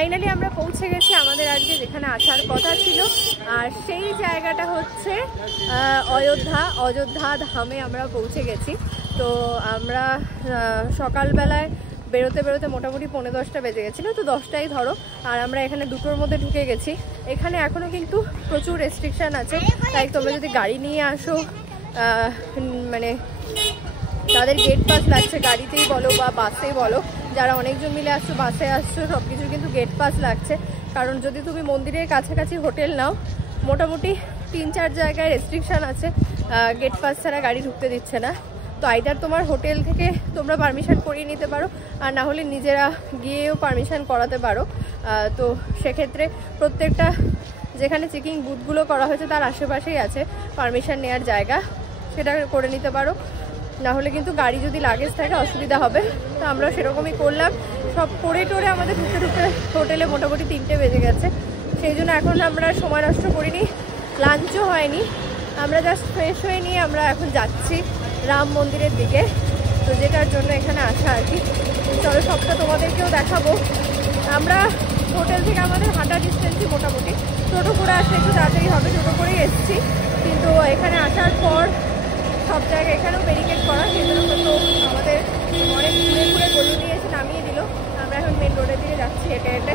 Finally আমরা পৌঁছে গেছি আমাদের আজকে যেখানে আসার কথা ছিল, আর সেই জায়গাটা হচ্ছে অযোধ্যা ধামে আমরা পৌঁছে গেছি। তো আমরা সকালবেলায় বেরোতে বেরোতে মোটামুটি 9:30 বেজে গেছিলো, তো 10টাই ধরো, আর আমরা এখানে 2টোর মধ্যে ঢুকে গেছি। এখানে এখনও কিন্তু প্রচুর রেস্ট্রিকশান আছে, তাই তোমরা যদি গাড়ি নিয়ে আসো মানে তাদের গেট পাস লাগছে, গাড়িতেই বলো বা বাসেই বলো, যারা অনেকজন মিলে আসছো, বাসে আসছো, সব কিছুর কিন্তু গেট পাস লাগছে। কারণ যদি তুমি মন্দিরের কাছাকাছি হোটেল নাও, মোটামুটি 3-4 জায়গায় রেস্ট্রিকশান আছে, গেট পাস ছাড়া গাড়ি ঢুকতে দিচ্ছে না। তো আইদার তোমার হোটেল থেকে তোমরা পারমিশন করিয়ে নিতে পারো, আর না হলে নিজেরা গিয়েও পারমিশন করাতে পারো। তো সেক্ষেত্রে প্রত্যেকটা যেখানে চেকিং বুথগুলো করা হয়েছে তার আশেপাশেই আছে পারমিশন নেওয়ার জায়গা, সেটা করে নিতে পারো। না হলে কিন্তু গাড়ি যদি লাগেজ থাকে অসুবিধা হবে। তো আমরা সেরকমই করলাম, সব করে টোরে আমাদের ঢুকতে ঢুকতে হোটেলে মোটামুটি 3টে বেজে গেছে। সেই জন্য এখন আমরা সময় নষ্ট করিনি, লাঞ্চও হয়নি, আমরা জাস্ট ফ্রেশ হয়ে নিয়ে আমরা এখন যাচ্ছি রাম মন্দিরের দিকে। তো যেটার জন্য এখানে আসা আর কি। চলো সবটা তোমাদেরকেও দেখাবো। আমরা হোটেল থেকে আমাদের হাঁটা ডিস্টেন্সই মোটামুটি, টোটো করে আসলে একটু তাড়াতাড়ি হবে, টোটো করেই এসেছি। কিন্তু এখানে আসার পর সব জায়গায় এখানেও ব্যারিকেড করা, সেগুলো তো আমাদের অনেক ঘুরে ঘুরে গলি দিয়ে এসে নামিয়ে দিল। আমরা এখন মেন রোডের দিকে যাচ্ছি হেঁটে হেঁটে।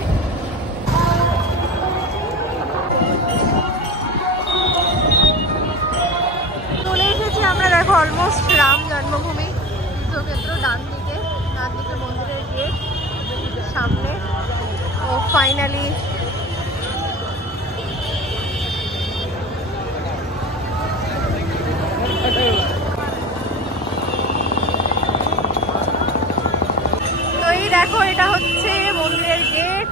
চলে এসেছি আমরা, দেখো অলমোস্ট রাম জন্মভূমি তীর্থক্ষেত্র, ডান দিকে মন্দিরের গেট সামনে। ও ফাইনালি তো এই দেখো, এটা হচ্ছে মন্দিরের গেট।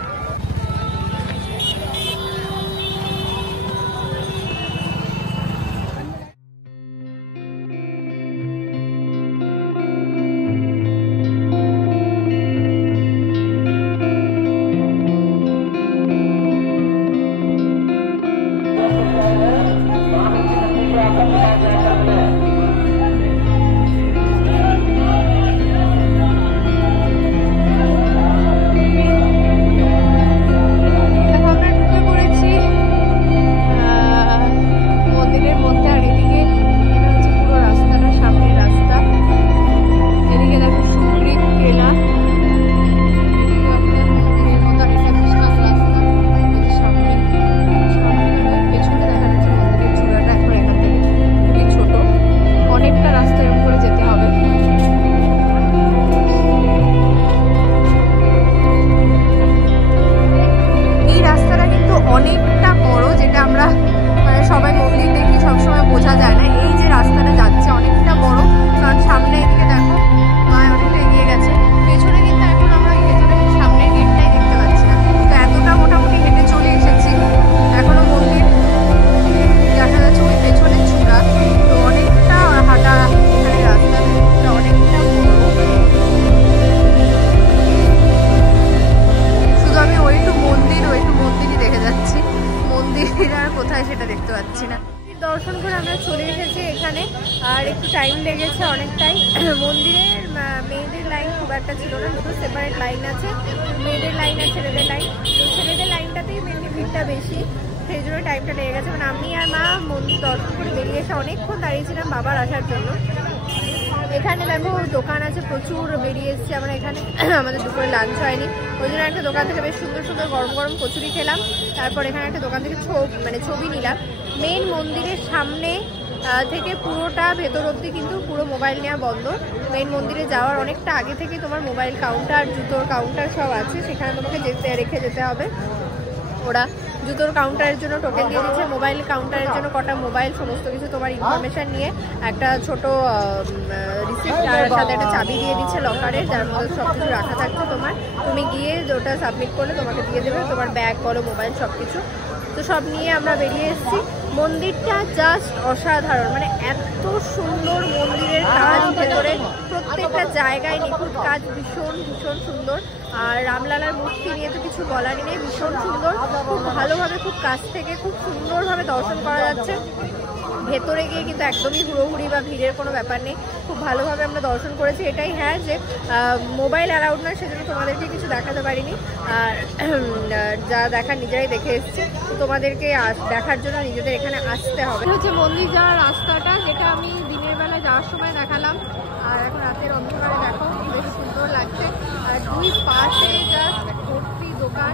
দর্শন করে আমরা চলে এসেছি এখানে, আর একটু টাইম লেগেছে অনেকটাই। মন্দিরের মেয়েদের লাইন খুব একটা ছিল না, দুটো সেপারেট লাইন আছে, মেয়েদের লাইন আর ছেলেদের লাইন। তো ছেলেদের লাইনটাতেই মেনলি ভিড়টা বেশি, সেই জন্য টাইমটা লেগে গেছে। মানে আমি আর মা মন্দির দর্শন করে বেরিয়ে এসে অনেকক্ষণ দাঁড়িয়েছিলাম বাবার আসার জন্য। এখানে দেখো দোকান আছে প্রচুর, বেরিয়ে এসেছি আমরা এখানে। আমাদের দুপুরে লাঞ্চ হয়নি, ওই জন্য একটা দোকান থেকে বেশ সুন্দর সুন্দর গরম গরম কচুরি খেলাম। তারপর এখানে একটা দোকান থেকে ছবি নিলাম। মেন মন্দিরের সামনে থেকে পুরোটা ভেতর অবধি কিন্তু পুরো মোবাইল নেওয়া বন্ধ। মেন মন্দিরে যাওয়ার অনেকটা আগে থেকে তোমার মোবাইল কাউন্টার, জুতোর কাউন্টার সব আছে, সেখানে তোমাকে রেখে যেতে হবে। ওরা জুতোর কাউন্টারের জন্য টোকেন দিয়ে দিচ্ছে, মোবাইল কাউন্টারের জন্য কটা মোবাইল, সমস্ত কিছু তোমার ইনফরমেশান নিয়ে একটা ছোট রিসিপ্ট আর সাথে একটা চাবি দিয়ে দিচ্ছে লকারের, যার মধ্যে সব কিছু রাখা থাকছে তোমার। তুমি গিয়ে ওটা সাবমিট করলে তোমাকে দিয়ে দেবে তোমার ব্যাগ বলো, মোবাইল সব কিছু। তো সব নিয়ে আমরা বেরিয়ে এসেছি। মন্দিরটা জাস্ট অসাধারণ, মানে এত সুন্দর মন্দিরের কাজ ভেতরে, প্রত্যেকটা জায়গায় নিখুঁত কাজ, ভীষণ ভীষণ সুন্দর। আর রামলালার মূর্তি নিয়ে তো কিছু বলারই নেই, ভীষণ সুন্দর, খুব ভালোভাবে, খুব কাছ থেকে খুব সুন্দরভাবে দর্শন করা যাচ্ছে। ভেতরে গিয়ে কিন্তু একদমই হুড়োহুড়ি বা ভিড়ের কোনো ব্যাপার নেই, খুব ভালোভাবে আমরা দর্শন করেছি। এটাই হ্যাঁ যে মোবাইল অ্যালাউড নয়, সেজন্য তোমাদেরকে কিছু দেখাতে পারিনি। আর যা দেখার নিজেরাই দেখে এসেছি, তো তোমাদেরকে দেখার জন্য নিজেদের এখানে আসতে হবে। হচ্ছে মন্দির যাওয়ার রাস্তাটা, যেটা আমি দিনের বেলা যাওয়ার সময় দেখালাম, আর এখন রাতের অন্ধকারে দেখো বেশ সুন্দর লাগছে। আর দুই পাশে জাস্ট ভর্তি দোকান,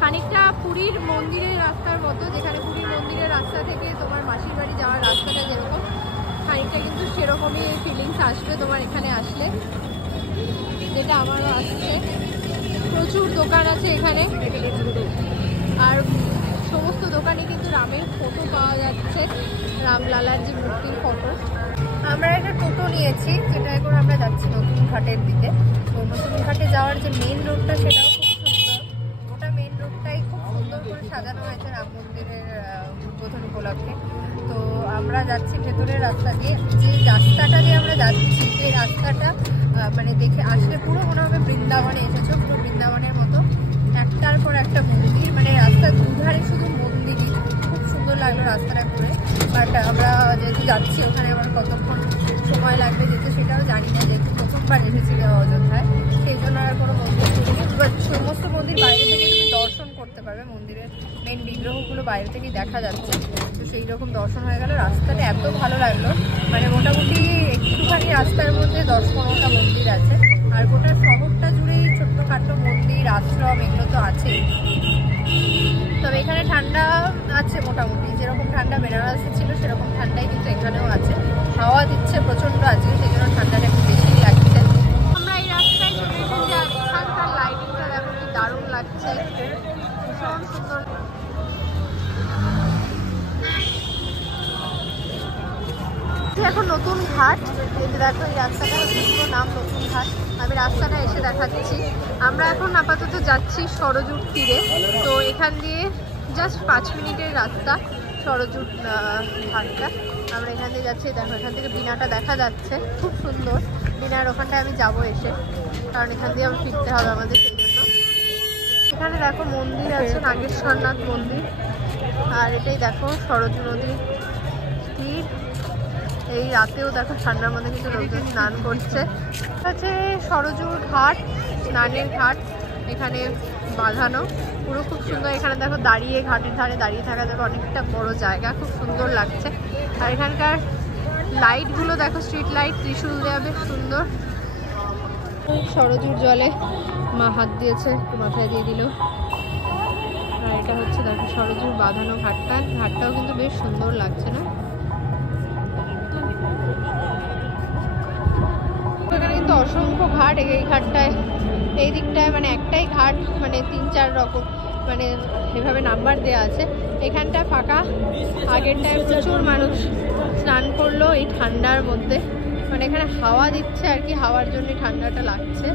খানিকটা পুরীর মন্দিরের রাস্তার মতো, যেখানে পুরীর মন্দিরের রাস্তা থেকে তোমার মাসির বাড়ি যাওয়ার রাস্তাটা যেরকম, খানিকটা কিন্তু সেরকমই ফিলিংস আসবে তোমার এখানে আসলে, যেটা আমারও আসছে। প্রচুর দোকান আছে এখানে, আর সমস্ত দোকানে কিন্তু রামের ফটো পাওয়া যাচ্ছে, রামলালার যে মূর্তির ফটো। আমরা একটা টোটো নিয়েছি, যেটা এখন আমরা যাচ্ছি নতুন ঘাটের দিকে। তো নতুন ঘাটে যাওয়ার যে মেন রোডটা, সেটাও খুব সুন্দর, ওটা মেন রোডটাই খুব সুন্দর করে সাজানো হয়েছে রাম মন্দিরের উদ্বোধন উপলক্ষে। তো আমরা যাচ্ছি ভেতরের রাস্তা দিয়ে, যে রাস্তাটা দিয়ে আমরা যাচ্ছি, সেই রাস্তাটা মানে দেখে আসলে পুরো মনে হবে বৃন্দাবনে এসেছো, পুরো বৃন্দাবনের মতো, একটার পর একটা মন্দির, মানে রাস্তার দুধারে শুধু মন্দিরই। খুব সুন্দর লাগলো রাস্তাটা ঘুরে। বাট আমরা যেহেতু যাচ্ছি ওখানে আবার কতক্ষণ সময় লাগবে যেহেতু সেটাও জানি না, যেহেতু প্রথমবার এসেছি অযোধ্যায়, সেই জন্য আর কোনো মন্দির ঘুরিনি। বাট সমস্ত মন্দির বাইরে থেকে তুমি দর্শন করতে পারবে, মন্দিরের মেন বিগ্রহগুলো বাইরে থেকেই দেখা যাচ্ছে, তো সেই রকম দর্শন হয়ে গেল। রাস্তাটা এত ভালো লাগলো, মানে মোটামুটি একটুখানি রাস্তার মধ্যে 10-15টা মন্দির আছে, আর গোটা শহরটা জুড়েই ছোট্টখাটো মন্দির, আশ্রম, এগুলো তো আছেই। তবে এখানে ঠান্ডা আছে মোটামুটি, যেরকম ঠান্ডা বেনারসে ছিল সেরকম ঠান্ডাই কিন্তু এখানেও আছে। হাওয়া দিচ্ছে প্রচণ্ড আজকে, সেই জন্য ঠান্ডাটা একটু বেশি লাগছে। আমরা এই রাস্তায় চলে এসেছি, আর এখানকার লাইটিংটা দেখো কি দারুণ লাগছে, ভীষণ সুন্দর। এখন নতুন ঘাট, দেখো এই রাস্তাটা পুরো নাম নতুন ঘাট। আমি রাস্তাটা এসে দেখাচ্ছি। আমরা এখন আপাতত যাচ্ছি সরজুর তীরে, তো এখান দিয়ে জাস্ট 5 মিনিটের রাস্তা সরজুর ঘাটটা। আমরা এখান দিয়ে যাচ্ছি, দেখো এখান থেকে বিনাটা দেখা যাচ্ছে, খুব সুন্দর। বিনার ওখানটায় আমি যাবো এসে, কারণ এখান দিয়ে আমার ফিরতে হবে আমাদের, সেই জন্য। এখানে দেখো মন্দির আছে, নাগেশ্বরনাথ মন্দির, আর এটাই দেখো সরজু নদীর তীর। এই রাতেও দেখো ঠান্ডার মধ্যে কিন্তু লোকজন স্নান করছে। হচ্ছে সরজুর ঘাট, স্নানের ঘাট, এখানে বাঁধানো পুরো খুব সুন্দর। এখানে দেখো দাঁড়িয়ে, ঘাটের ধারে দাঁড়িয়ে থাকা যাবে, অনেকটা বড় জায়গা, খুব সুন্দর লাগছে। আর এখানকার লাইটগুলো দেখো, স্ট্রিট লাইট, ত্রিশূল দেওয়া, বেশ সুন্দর। সরজুর জলে মা হাত দিয়েছে, মাথায় দিয়ে দিল। আর এটা হচ্ছে দেখো সরজুর বাঁধানো ঘাটটা, ঘাটটাও কিন্তু বেশ সুন্দর লাগছে না? এখানে কিন্তু অসংখ্য ঘাট, এই ঘাটটায়, এই দিকটায় মানে একটাই ঘাট, মানে 3-4 রকম মানে এভাবে নাম্বার দেওয়া আছে। এখানটা ফাঁকা, আগেরটায় প্রচুর মানুষ স্নান করলো এই ঠান্ডার মধ্যে, মানে এখানে হাওয়া দিচ্ছে আর কি, হাওয়ার জন্য ঠান্ডাটা লাগছে।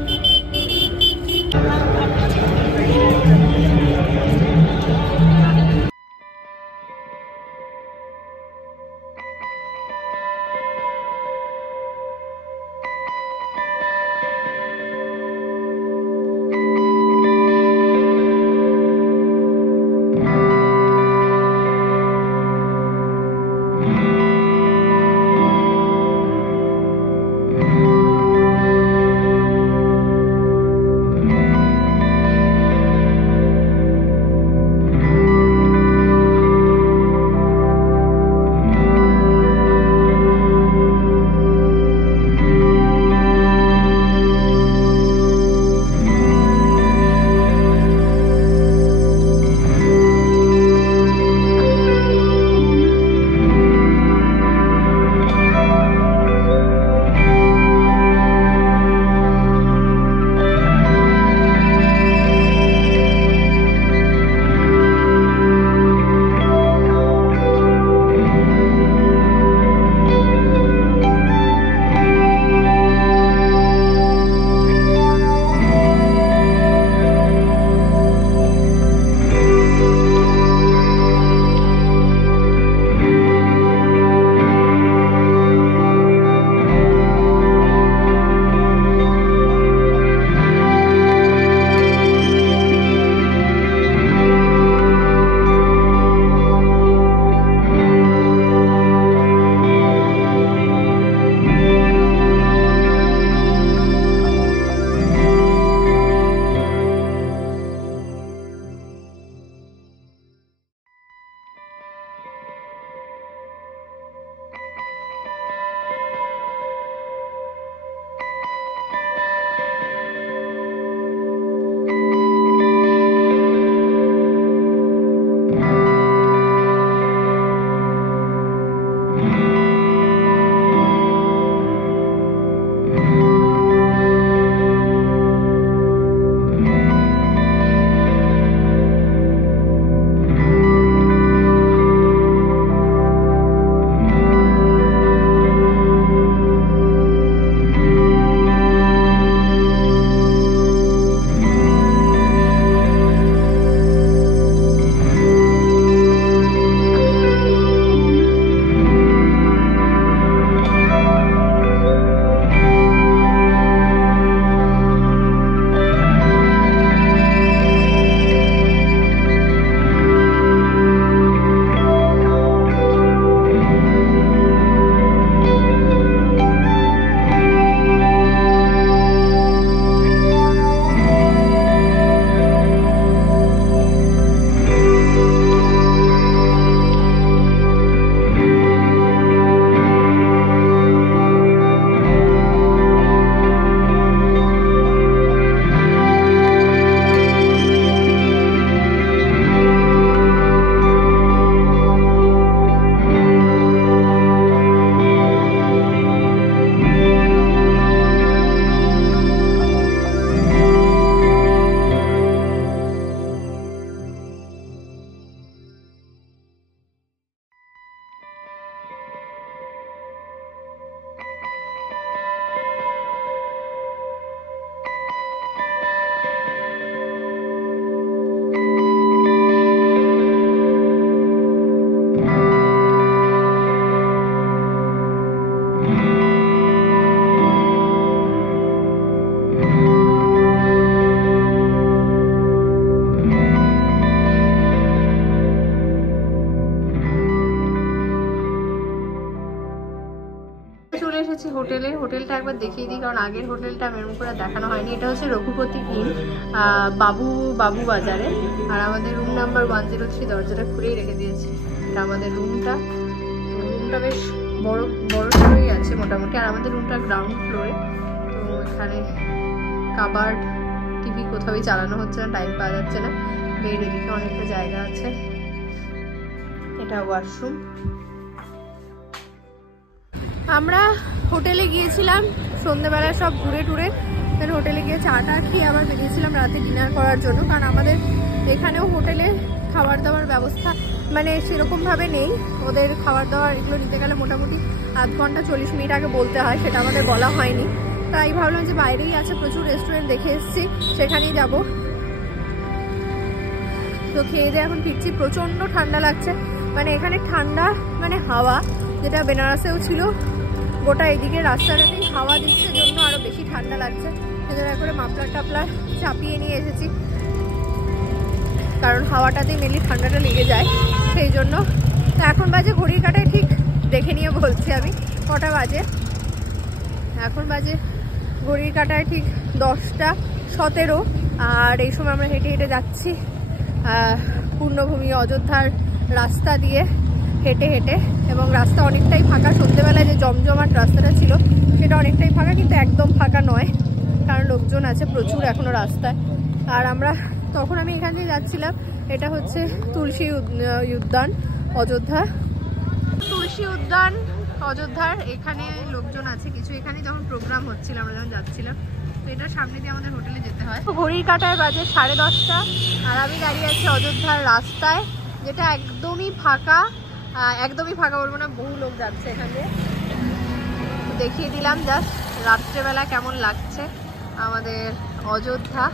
হোটেলটা একবার দেখিয়ে দিই, কারণ আগের হোটেলটা আমি এরকম করে দেখানো হয়নি। এটা হচ্ছে রঘুপতি ইন, বাবু বাজারে। আর আমাদের রুম নাম্বার 103, দরজাটা খুলেই রেখে দিয়েছি। এটা আমাদের রুমটা বেশ বড়ই আছে মোটামুটি। আর আমাদের রুমটা গ্রাউন্ড ফ্লোরে, তো এখানে কাবার্ড, টিভি কোথাওই চালানো হচ্ছে না, টাইম পাওয়া যাচ্ছে না। বেড এদিকে অনেকটা জায়গা আছে। এটা ওয়াশরুম। আমরা হোটেলে গিয়েছিলাম সন্ধ্যেবেলা সব ঘুরে টুরে, দেন হোটেলে গিয়ে চাটা খেয়ে আবার বেরিয়েছিলাম রাতে ডিনার করার জন্য। কারণ আমাদের এখানেও হোটেলে খাবার দাবার ব্যবস্থা মানে সেরকমভাবে নেই। ওদের খাবার দাবার এগুলো নিতে গেলে মোটামুটি আধ ঘন্টা 40 মিনিট আগে বলতে হয়, সেটা আমাদের বলা হয়নি। তাই ভাবলাম যে বাইরেই আছে প্রচুর রেস্টুরেন্ট, দেখে এসেছি, সেখানেই যাব। তো খেয়ে দিয়ে এখন ফিরছি। প্রচণ্ড ঠান্ডা লাগছে, মানে এখানে ঠান্ডা মানে হাওয়া, যেটা বেনারসেও ছিল, গোটা এদিকে রাস্তাটাতেই হাওয়া দিচ্ছে জন্য আরো বেশি ঠান্ডা লাগছে। সেজন্য করে মাফলার টাফলার চাপিয়ে নিয়ে এসেছি, কারণ হাওয়াটাতেই মেনলি ঠান্ডাটা লেগে যায় সেই জন্য। তো এখন বাজে ঘড়ির কাঁটায় ঠিক দেখে নিয়ে বলছি আমি কটা বাজে। এখন বাজে ঘড়ির কাঁটায় ঠিক 10টা 17। আর এই সময় আমরা হেঁটে হেঁটে যাচ্ছি পূর্ণভূমি অযোধ্যার রাস্তা দিয়ে হেঁটে হেঁটে, এবং রাস্তা অনেকটাই ফাঁকা। সন্ধ্যেবেলায় যে জমজমাট রাস্তাটা ছিল সেটা অনেকটাই ফাঁকা, কিন্তু একদম ফাঁকা নয়, কারণ লোকজন আছে প্রচুর এখনো রাস্তায়। আর তখন আমি এখান দিয়ে যাচ্ছিলাম, এটা হচ্ছে তুলসী উদ্যান অযোধ্যা, তুলসী উদ্যান অযোধ্যার। এখানে লোকজন আছে কিছু, এখানে যখন প্রোগ্রাম হচ্ছিল আমরা যখন যাচ্ছিলাম, তো এটার সামনে দিয়ে আমাদের হোটেলে যেতে হয়। ঘড়ির কাঁটায় বাজে 10:30, আর আমি দাঁড়িয়ে আছি অযোধ্যার রাস্তায়, যেটা একদমই ফাঁকা। একদমই ফাঁকা বলবো না, বহু লোক যাচ্ছে এখান দিয়ে। দেখিয়ে দিলাম জাস্ট রাত্রেবেলা কেমন লাগছে আমাদের অযোধ্যা।